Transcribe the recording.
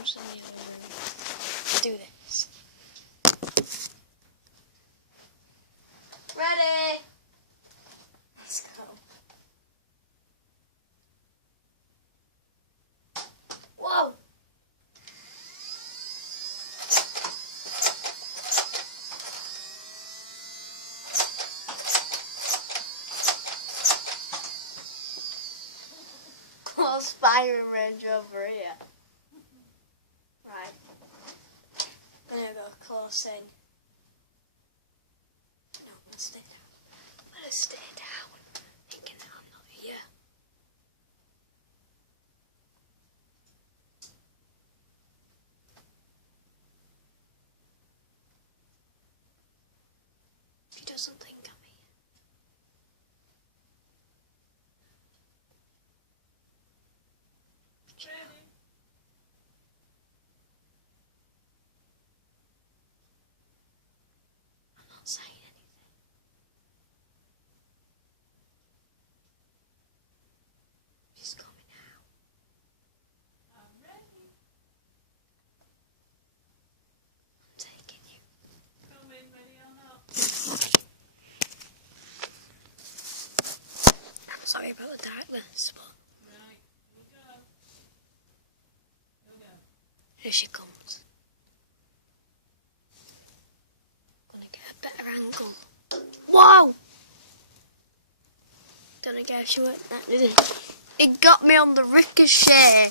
comes in the other room. Let's do this. Ready? Let's go. Whoa! Close firing range over here. Right. I'm gonna go close in. No, I'm gonna stay down. I'm gonna stay down. Thinking that I'm not here. He doesn't think I'm here. I'm not saying anything. She's coming out. I'm ready. I'm taking you. Come in, ready or not. I'm sorry about the darkness, but Right, here we go. Here we go. here she comes. Gonna get a better angle. Wow! Don't know if she worked that, did it? It got me on the ricochet.